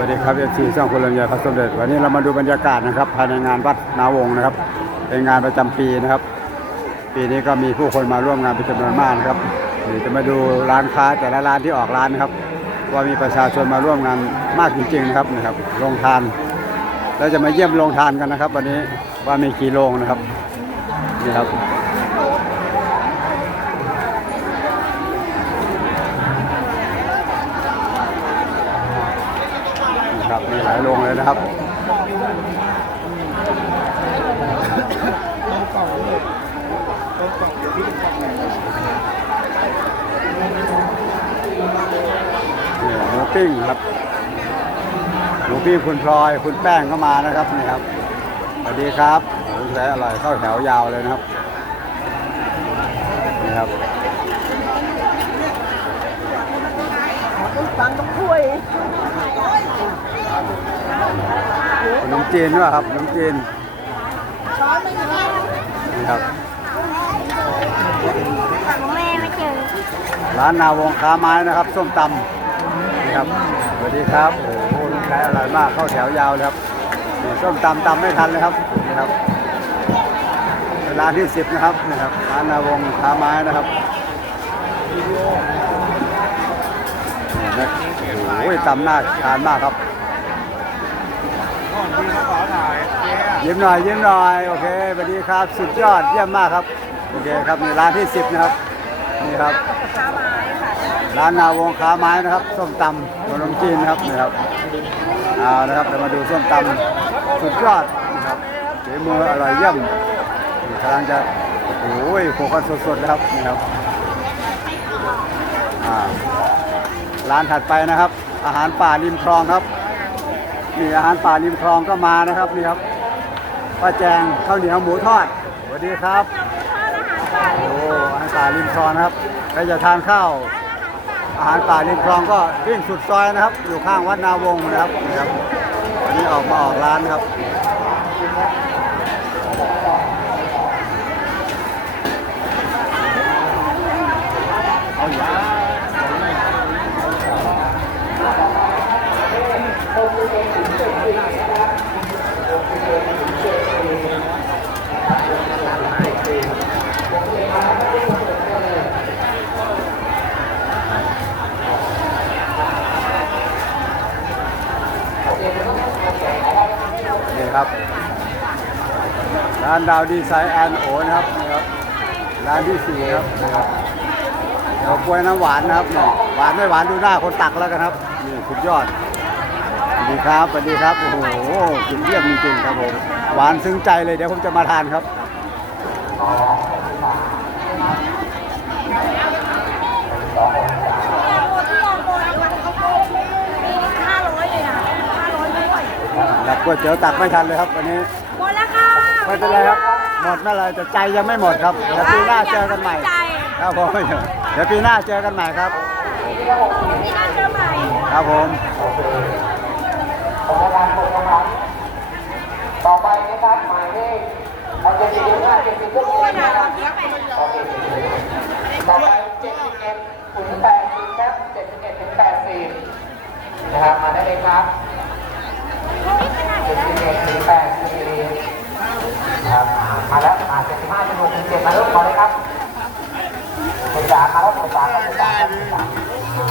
วัสดีครับเอฟซีช่องคนลำไยพระสมเด็จวันนี้เรามาดูบรรยากาศนะครับ ภายในงานวัดนาวงนะครับ เป็นงานประจำปีนะครับ ปีนี้ก็มีผู้คนมาร่วมงานเป็นจำนวนมากนะครับเดี๋ยวจะมาดูร้านค้าแต่ละร้านที่ออกร้านนะครับ ว่ามีประชาชนมาร่วมงานมากจริงๆนะครับนะครับโรงทานแล้วจะมาเยี่ยมโรงทานกันนะครับ วันนี้ว่ามีกี่โรงนะครับนี่ครับ ครับมีหลายโรงเลยนะครับเนี่ยหมูปิ้งครับหมูปิ้งคุณพลอยคุณแป้งก็มานะครับนี่ครับสวัสดีครับหมูแท้อร่อยเข้าแถวยาวเลยนะครับนี่ครับฟังต้องถ้วย ขนมจีนด้วยครับขนมจีนช้อนไม่มีนี่ครับ แม่ไม่เจอร้านนาวงค้าไม้นะครับ ส้มตำนี่ครับสวัสดีครับโอ้โหลูกค้าอร่อยมากเข้าแถวยาวเลยครับนี่ส้มตำตำไม่ทันเลยครับนี่ครับเป็นร้านที่สิบนะครับนี่ครับร้านนาวงค้าไม้นะครับนี่นะโอ้ยตำน่าทานมากครับ ยิ้มหน่อยยิ้มหน่อยโอเคสวัสดีครับ สุดยอดเยี่ยมมากครับโอเคครับนี่ร้านที่สิบนะครับนี่ครับค้าไม้ค่ะร้านนาวงค้าไม้นะครับส้มตำขนมจีนนะครับนี่ครับเอานะครับเรามาดูส้มตำสุดยอดนะครับฝีมืออร่อยเยี่ยมนี่กำลังจะโอ้ยโขกกันสดๆนะครับนี่ครับอ่าร้านถัดไปนะครับ อาหารป่าริมคลองครับ นี่อาหารป่าริมคลองก็มานะครับนี่ครับป้าแจงข้าวเหนียวหมูทอดสวัสดีครับโอ้อาหารป่าริมคลองนะครับใครจะทานข้าว อาหารป่าริมคลองก็วิ่งสุดซอยนะครับ อยู่ข้างวัดนาวงนะครับนี่ครับวันนี้ออกมาออกร้านนะครับ ครับ ร้านดาวดีไซน์แอนโอนะครับนี่ครับ ร้านที่สี่ครับนี่ครับเดี๋ยวกล้วยน้ำหวานนะครับนี่หวานไม่หวานดูหน้าคนตักแล้วกันครับนี่สุดยอดสวัสดีครับสวัสดีครับโอ้โหกินเยี่ยมจริงๆครับผมหวานซึ้งใจเลยเดี๋ยวผมจะมาทานครับ ห้าร้อยเลยนะห้าร้อยด้วย แบบ ก๋วยเตี๋ยวตักไม่ทันเลยครับวันนี้ หมดแล้วค่ะไม่เป็นไรครับ หมดไม่เป็นไรแต่ใจยังไม่หมดครับเดี๋ยวปีหน้าเจอกันใหม่ใจครับผมเดี๋ยวปีหน้าเจอกันใหม่ครับพี่น่าเจอใหม่ครับผมต่อไปนะครับหมายเลขเอาเจ็ดสิบห้าเจ็ดสิบหกตัวนะตอนที่แปดต่อไปเจ็ดสิบเอ็ดถึงแปดสิบครับเจ็ดสิบเอ็ดถึงแปดสิบนะครับมาได้เลยครับ เจ็ดสิบเอ็ดถึงแปดสิบนะครับมาแล้วมาเจ็ดสิบห้าถึงหกสิบเจ็ดมาเริ่มก่อนเลยครับเจ็ดสามมาแล้วเจ็ดสามเจ็ดสาม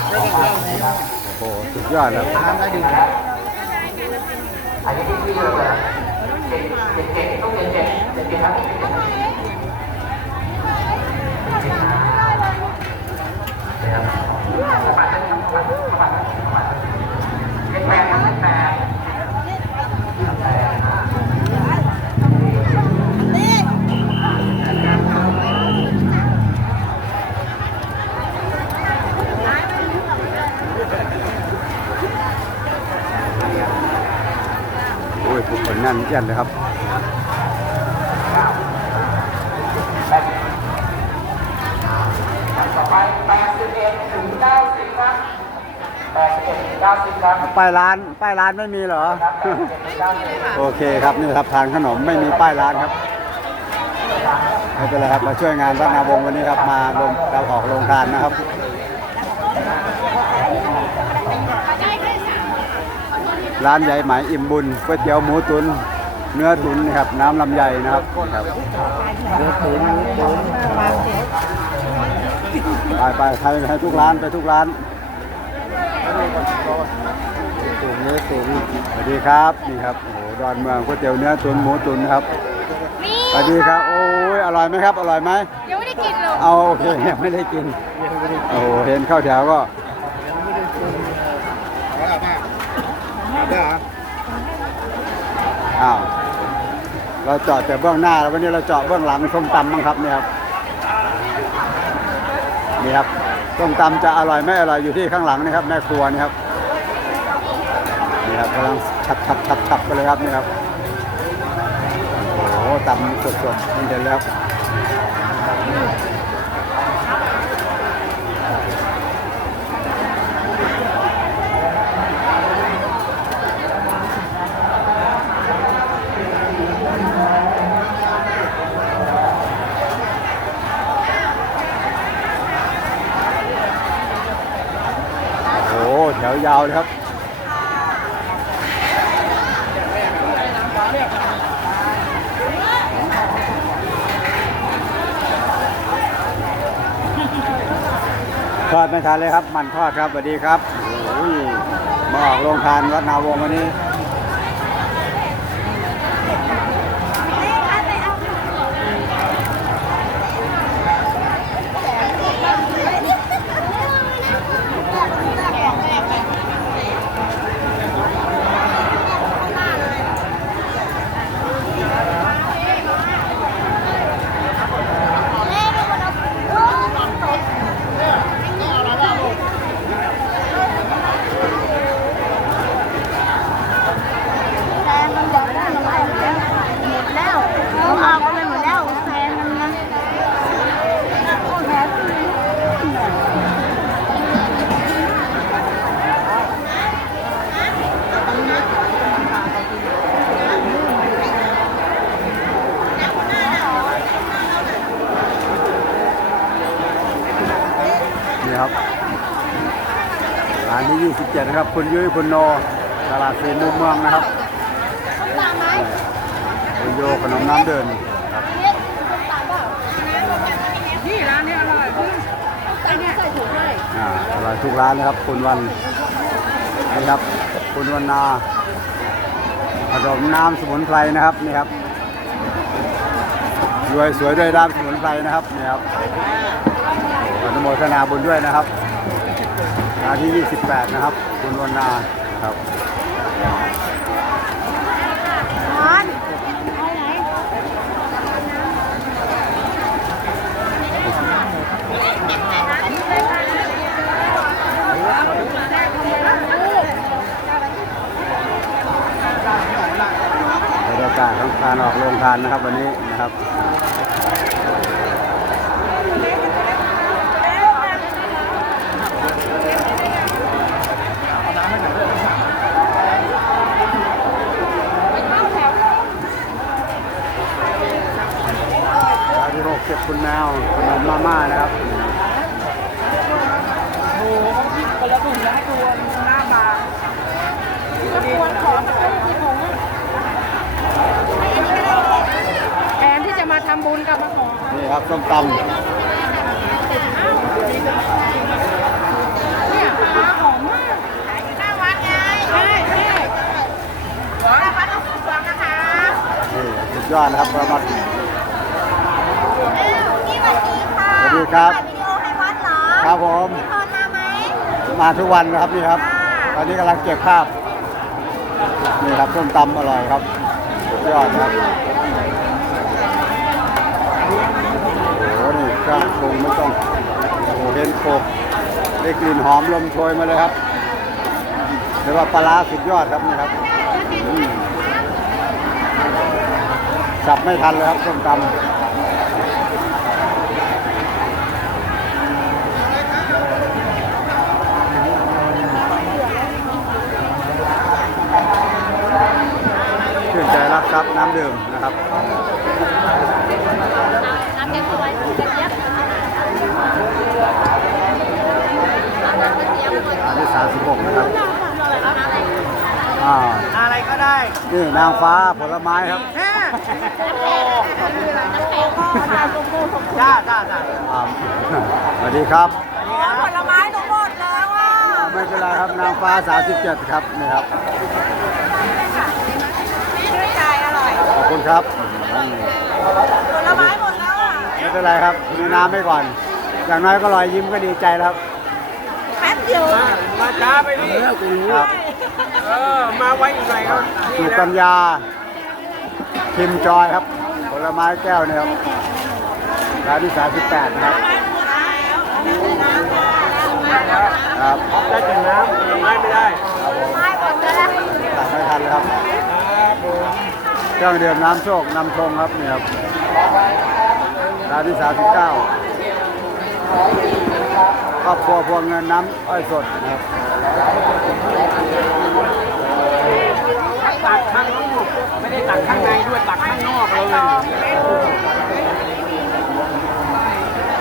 โอ้โหสุดยอดครับอันนี้ที่ที่เลยเจ็ดเจ็ดเจ็ดต้องเจ็ดเจ็ดเจ็ดเจ็ดครับเจ็ดเจ็ดนะครับ นแนั่นเอียนเลยครับต่อไปแปดสิบเอ็ดถึงเก้าสิบครับแปดสิบเอ็ดถึงเก้าสิบครับป้ายร้าน ป้ายร้านไม่มีเหรอครับแปดสิบเอ็ดถึงเก้าสิบโอเคครับนี่ครับทานขนมไม่มีป้ายร้านครับไม่เป็นไรครับมาช่วยงานวัดนาวงศ์วันนี้ครับมาลงเราออกโรงทานนะครับ ร้านใหญ่ไหมายอิ่มบุญก๋วยเตี๋ยวหมูตุนเนื้อตุนนะครับน้ำลำไยนะครับครับเนื้อตุ๋นเนื้อตุ๋นไปไปไปให้ทุกร้านไปทุกร้านตุ๋นเนื้อตุ๋นสวัสดีครับนี่ครับโอ้โหดอนเมืองก๋วยเตี๋ยวเนื้อตุนหมูตุนครับนี่สวัสดีครับโอ้ยอร่อยไหมครับอร่อยไหมยังไม่ได้กินเลยเอาโอเคยังไม่ได้กินโอ้โหเห็นข้าวแถวก็ อ้าวเราเจาะแต่เบื้องหน้าแล้ววันนี้เราเจาะเบื้องหลังส้มตำบ้างครับเนี่ยครับนี่ครับส้มตำจะอร่อยไม่อร่อยอยู่ที่ข้างหลังนี่ครับแม่ครัวนี่ครับนี่ครับกำลังฉับฉับฉับฉับไปเลยครับนี่ครับโอ้โหตำสดๆนี่เห็นแล้วครับ โอ้โหแถว ยาวเลยครับทอดไม่ทันเลยครับ มันทอดครับสวัสดีครับโอ้ยมาออกโรงทานวัดนาวงวันนี้ แฟนมันบอกได้มันไปหมดแล้วหมดแล้วเขาเอาก็ไปหมดแล้วแฟนมันนะโอ้แถม นี่ครับร้านนี้ 27 นะครับ คุณยุ้ยคุณโนตลาดสีมุมเมืองนะครับคุณโยขนมน้ำเดินครับเนี่ยตามเล่านี่ร้านนี้อร่อยใส่ถุงให้อ่าอร่อยทุกร้านนะครับ คุณวันนี่ครับ คุณวันนาขนมน้ำสมุนไพรนะครับนี่ครับรวยสวยด้วยน้ำสมุนไพรนะครับนี่ครับอนุโมทนาบุญด้วยนะครับร้านที่ 28 นะครับ คุณวันนาครับนอนเอาไหนบรรยากาศของการออกโรงทานนะครับวันนี้นะครับร้านที่ห กเก็บคุณแมวขนมมาม่านะครับโอ้โหเขาคิดคนละถุงแล้วให้ตัวหน้าบางแทนที่จะมาทำบุญกับมาขอนี่ครับส้มตเนี่ยปลาหอมมากหน้าวัดไงใช่ใช่หน้าวัดต้องฝึกฟังนะคะำนี่สุดยอดนะครับประมาณ เอ้านี่สวัสดีค่ะ ส วัสดีครับ ถ่ายวิดีโอให้วัดเหรอครับผม พี่พรมาไหมมาทุกวันนะครับนี่ครับค่ะตอนนี้กำลังเก็บภาพ นี่ครับส้มตำอร่อยครับสุดยอดครับ โอ้โหนี่เครื่องปรุงไม่ต้องโอ้โหเห็นโคกได้กลิ่นหอมลมโชยมาเลยครับเรียกว่าปลาร้าสุดยอดครับนี่ครับอืมจับไม่ทันเลยครับส้มตำ ชื่นใจรักครับน้ำดื่มนะครับน้ำแกงสวยกระเจี๊ยบอันที่36นะครับอ่านี่นางฟ้าผลไม้ครับแค่จ้าจ้าจ้าสวัสดีครับผลไม้หนูหมดแล้วอะไม่เป็นไรครับนางฟ้า 37 ครับนี่ครับ ชื่นใจอร่อย ขอบ คุณครับอืมผลไม้หมดแล้วอะไม่เป็นไรครับดูน้ำไปก่อน อย่างน้อยก็รอยยิ้มก็ดีใจแล้วครับแป๊บเดียวมาช้าไปพี่ครับเออมาไว้อีกหน่อยก็สุกัญญาคิมจอยครับ ผลไม้แก้วเนี่ยครับร้านที่38นะครับครับได้แต่น้ำผลไม้ไม่ได้ครับผมไม้หมดแล้วตัดไม่ทันเลยครับ เครื่องดื่มน้ำโชคนำชงครับเนี่ยครับร้านที่39ครอบครัวพวงเงินน้ำอ้อยสดนะครับตัดข้างนอกไม่ได้ตัดข้างในด้วยตัดข้างนอกเลย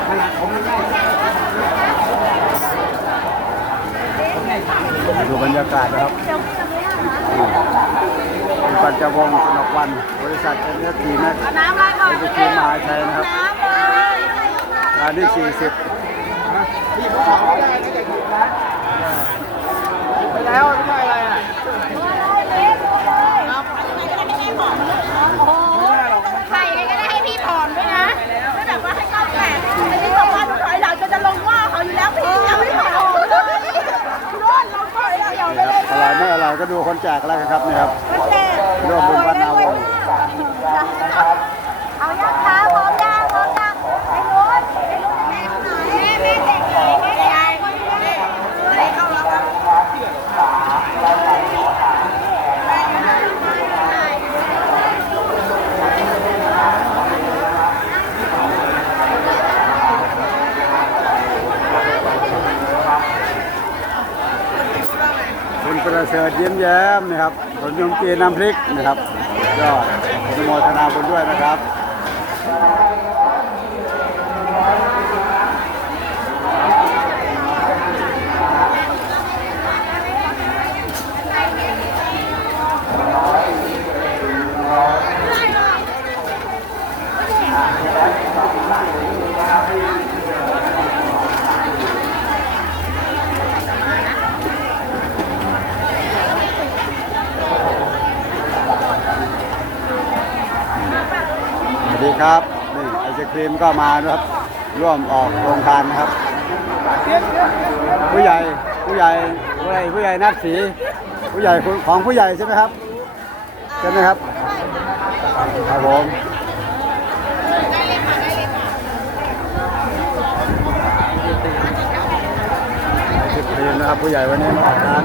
ขนาดผมไม่ได้ดูบรรยากาศนะครับ คุณปัญจวงศ์กนกวัน บริษัทเอ็นเอสทีนะน้ำอะไรก่อนเอ็นทีมหาชัยนะครับน้ำเลยร้านที่40ไปแล้วไม่ใช่อะไรอะใครก็ได้ให้พี่ผ่อนด้วยนะไม่แบบว่าให้เข้าแปดไอ้พี่บอกว่าถอยหลังจะจะลงว่าเขาอยู่แล้วพี่ยังไม่ผ่อนเลยรถเราถอยเราเดี๋ยวนี่ครับอร่อยไม่อร่อยก็ดูคนแจกแล้วกันครับนี่ครับ ร่วมบุญวัดนาวงศ์เอายังคะพร้อมยังพร้อมยังไอ้นุชไอ้นุชแม่ไหนแม่แม่เด็กไหนแม่ยายแม่อะไรเข้าแล้วครับคุณประเสริฐเยิ้มแย้มนะครับ ผลยมจีนน้ำพริกนะครับยอดอนุโมทนาบุญด้วยนะครับ ครับนี่ไอศครีมก็มาด้วยครับ ร่วมออกโครงทานนะครับ ผู้ใหญ่ผู้ใหญ่ผู้ใหญ่ผู้ใหญ่นัดสีผู้ใหญ่ของผู้ใหญ่ใช่ไหมครับใช่ไหมครับครับผมไอศครีมนะครับผู้ใหญ่วันนี้มาออกร้าน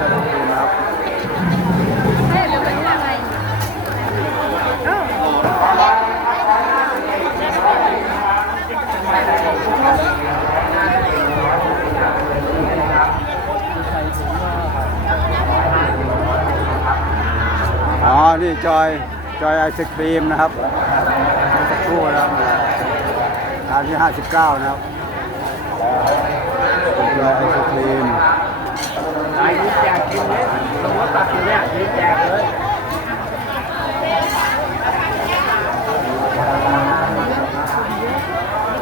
จอยจอยไอศครีมนะครับเมื่อสักครู่นะครับร้านที่ 59 นะครับเป็นจอยไอศครีมไหนยิ้มแจกกินเนี่ยสมมติตัดอยู่เนี่ยยิ้มแจกเลย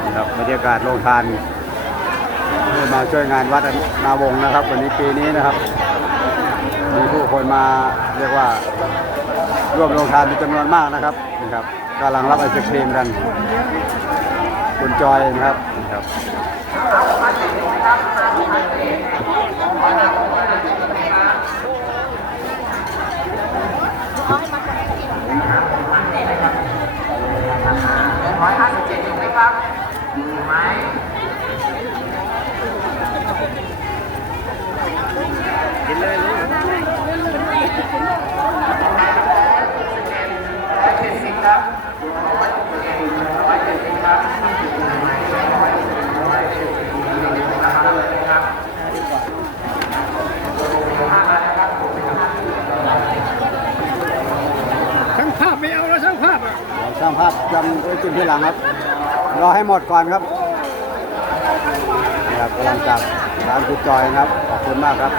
นะครับบรรยากาศโรงทานที่มาช่วยงานวัดนาวงศ์นะครับ วันนี้ปีนี้นะครับ มีผู้คนมาเรียกว่า ร่วมลงทานเป็นจำนวนมากนะครับนี่ครับกำลังรับไอศครีมกัน คุณจอยนะครับนี่ครับ ร้อยห้าสิบเจ็ดอยู่ไหมครับอยู่ไหมกินเลยร้อยเจ็ดสิบครับร้อยเจ็ดสิบครับ ช่างภาพไม่เอาแล้วช่างภาพอะ เดี๋ยวช่างภาพจำไว้กินที่หลังครับ รอให้หมดก่อนครับนี่ครับกำลังจากร้านคุณจอยนะครับ ขอบคุณมากครับ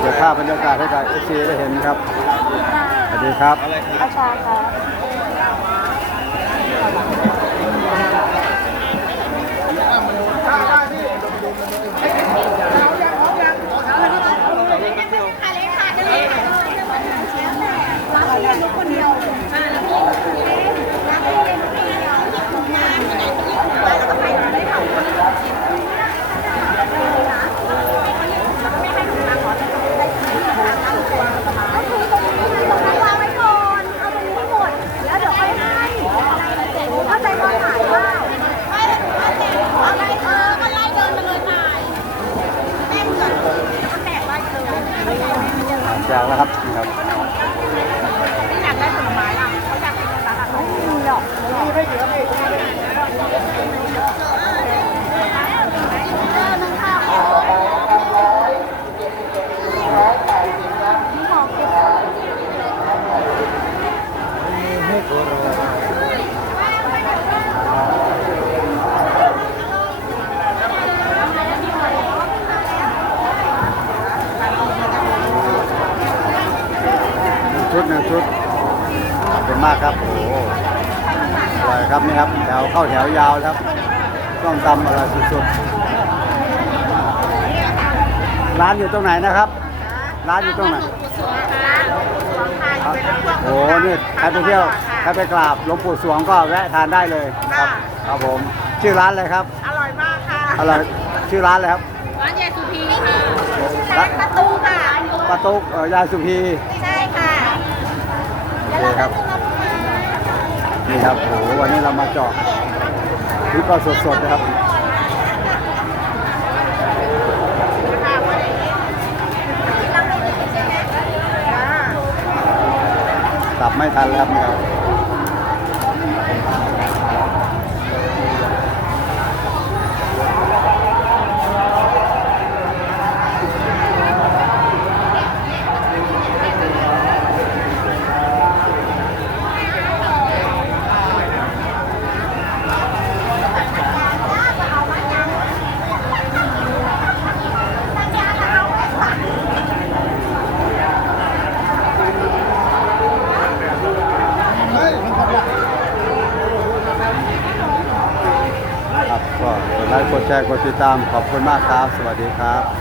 เดี๋ยวภาพบรรยากาศให้กับเอซีได้เห็นครับ สวัสดีครับ อาชาค่ะวางไว้ก่อน เอาตรงนี้ให้หมด แล้วเดี๋ยวค่อยให้เข้าใจตอนถ่ายว่าไม่อะไรเออก็ไล่เดินมาเลยถ่ายแม่งก่อนแตกไล่เดิน แจกแล้วครับนี่ครับ อยากได้ผลไม้ล่ะเขาอยากกินอะไรล่ะเขาไม่มีหรอกไม่เยอะเลยเออมันค่ะมีของเก็บ หนึ่งชุดหนึ่งชุดขอบคุณมากครับโอ้โหอร่อยครับนี่ครับแถว เข้าแถวยาวครับต้องตำอร่อยสุดๆร้านอยู่ตรงไหนนะครับ ร้านอยู่ตรงไหนครับโอ้โหนี่ใครไปเที่ยวใครไปกราบหลวงปู่สวงก็แวะทานได้เลยครับครับผมชื่อร้านอะไรครับ อร่อยมากค่ะอร่อยชื่อร้านอะไรครับร้านยายสุพีค่ะร้านประตูค่ะปาตุ๊กเอ่อยายสุพีใช่ค่ะนี่ครับนี่ครับโอ้โหวันนี้เรามาเจาะ นี่ก็สดๆนะครับตับไม่ทันแล้วครับนี่ครับ ครับก็กดไลค์กดแชร์กดติด ตามขอบคุณมากครับ สวัสดีครับ